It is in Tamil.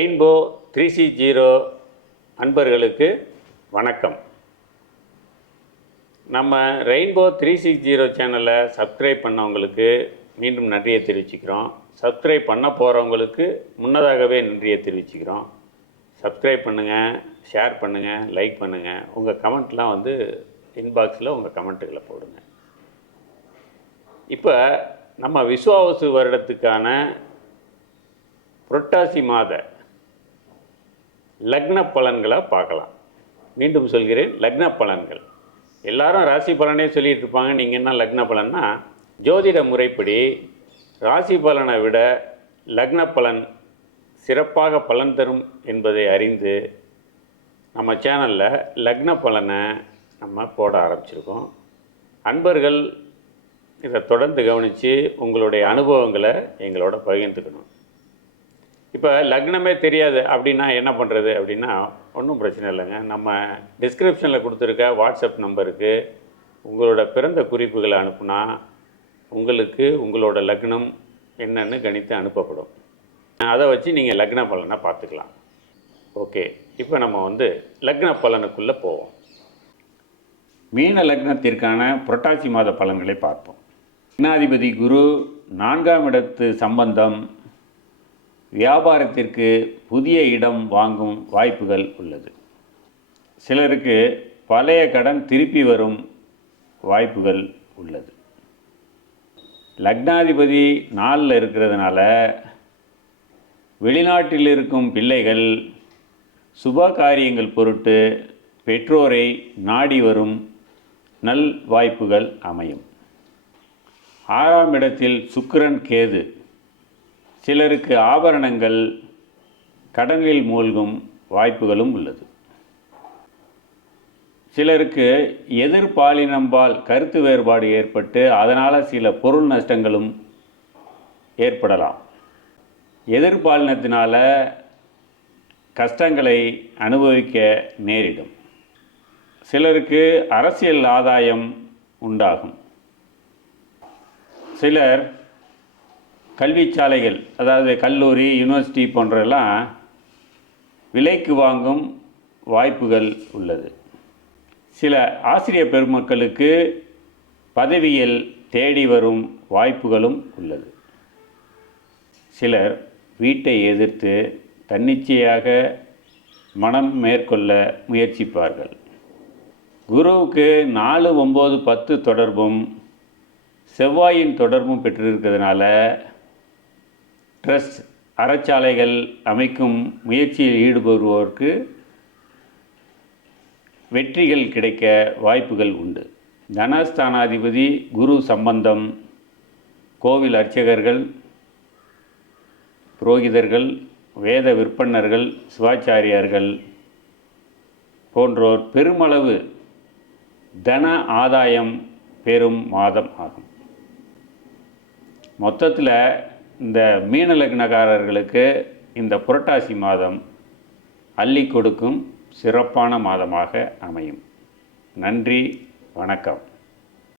ரெயின்போ த்ரீ சி ஜீரோ அன்பர்களுக்கு வணக்கம். நம்ம ரெயின்போ த்ரீ சிக்ஸ் ஜீரோ சேனலை சப்ஸ்கிரைப் பண்ணவங்களுக்கு மீண்டும் நன்றியை தெரிவிச்சுக்கிறோம். சப்ஸ்கிரைப் பண்ண போகிறவங்களுக்கு முன்னதாகவே நன்றியை தெரிவிச்சுக்கிறோம். சப்ஸ்கிரைப் பண்ணுங்கள் ஷேர் பண்ணுங்கள் லைக் பண்ணுங்கள் உங்கள் கமெண்ட்லாம் வந்து இன்பாக்ஸில் உங்கள் கமெண்ட்டுகளை போடுங்க. இப்போ நம்ம விஸ்வாவசு வருடத்துக்கான புரட்டாசி மாத லக்ன பலன்களை பார்க்கலாம். மீண்டும் சொல்கிறேன் லக்ன பலன்கள் எல்லாரும் ராசி பலனே சொல்லிகிட்டு இருப்பாங்க. நீங்கள் என்ன லக்ன பலன்னா ஜோதிட முறைப்படி ராசி பலனை விட லக்ன பலன் சிறப்பாக பலன் தரும் என்பதை அறிந்து நம்ம சேனலில் லக்ன பலனை நம்ம போட ஆரம்பிச்சிருக்கோம். அன்பர்கள் இதை தொடர்ந்து கவனித்து உங்களுடைய அனுபவங்களை எங்களோட பகிர்ந்துக்கணும். இப்போ லக்னமே தெரியாது அப்படின்னா என்ன பண்ணுறது அப்படின்னா ஒன்றும் பிரச்சனை இல்லைங்க. நம்ம டிஸ்கிரிப்ஷனில் கொடுத்துருக்க வாட்ஸ்அப் நம்பருக்கு உங்களோட பிறந்த குறிப்புகளை அனுப்புனா உங்களுக்கு உங்களோட லக்னம் என்னன்னு கணித்து அனுப்பப்படும். அதை வச்சு நீங்கள் லக்ன பலனை பார்த்துக்கலாம். ஓகே இப்போ நம்ம வந்து லக்ன பலனுக்குள்ளே போவோம். மீன லக்னத்திற்கான புரட்டாசி மாத பலன்களை பார்ப்போம். லக்னாதிபதி குரு நான்காம் இடத்து சம்பந்தம் வியாபாரத்திற்கு புதிய இடம் வாங்கும் வாய்ப்புகள் உள்ளது. சிலருக்கு பழைய கடன் திருப்பி வரும் வாய்ப்புகள் உள்ளது. லக்னாதிபதி நாளில் இருக்கிறதுனால வெளிநாட்டில் இருக்கும் பிள்ளைகள் சுப காரியங்கள் பொருட்டு பெற்றோரை நாடி வரும் நல் வாய்ப்புகள் அமையும். ஆறாம் இடத்தில் சுக்கிரன் கேது. சிலருக்கு ஆபரணங்கள் கடனில் மூழ்கும் வாய்ப்புகளும் உள்ளது. சிலருக்கு எதிர்பாலினம்பால் கருத்து வேறுபாடு ஏற்பட்டு அதனால் சில பொருள் நஷ்டங்களும் ஏற்படலாம். எதிர்பாலினத்தினால் கஷ்டங்களை அனுபவிக்க நேரிடும். சிலருக்கு அரசியல் ஆதாயம் உண்டாகும். சிலர் கல்விச்சாலைகள் அதாவது கல்லூரி யூனிவர்சிட்டி போன்றெல்லாம் விலைக்கு வாங்கும் வாய்ப்புகள் உள்ளது. சில ஆசிரியர் பெருமக்களுக்கு பதவியில் தேடி வரும் வாய்ப்புகளும் உள்ளது. சிலர் வீட்டை எதிர்த்து தன்னிச்சையாக மனம் மேற்கொள்ள முயற்சிப்பார்கள். குருவுக்கு நாலு ஒம்பது பத்து தொடர்பும் செவ்வாயின் தொடர்பும் பெற்றிருக்கிறதுனால ட்ரஸ்ட் அறச்சாலைகள் அமைக்கும் முயற்சியில் ஈடுபடுவோருக்கு வெற்றிகள் கிடைக்க வாய்ப்புகள் உண்டு. தனஸ்தானாதிபதி குரு சம்பந்தம் கோவில் அர்ச்சகர்கள் புரோகிதர்கள் வேத விற்பன்னர்கள் சிவாச்சாரியார்கள் போன்றோர் பெருமளவு தன ஆதாயம் பெறும் மாதம் ஆகும். மொத்தத்தில் இந்த மீன லக்னக்காரர்களுக்கு இந்த புரட்டாசி மாதம் அள்ளி கொடுக்கும் சிறப்பான மாதமாக அமையும். நன்றி வணக்கம்.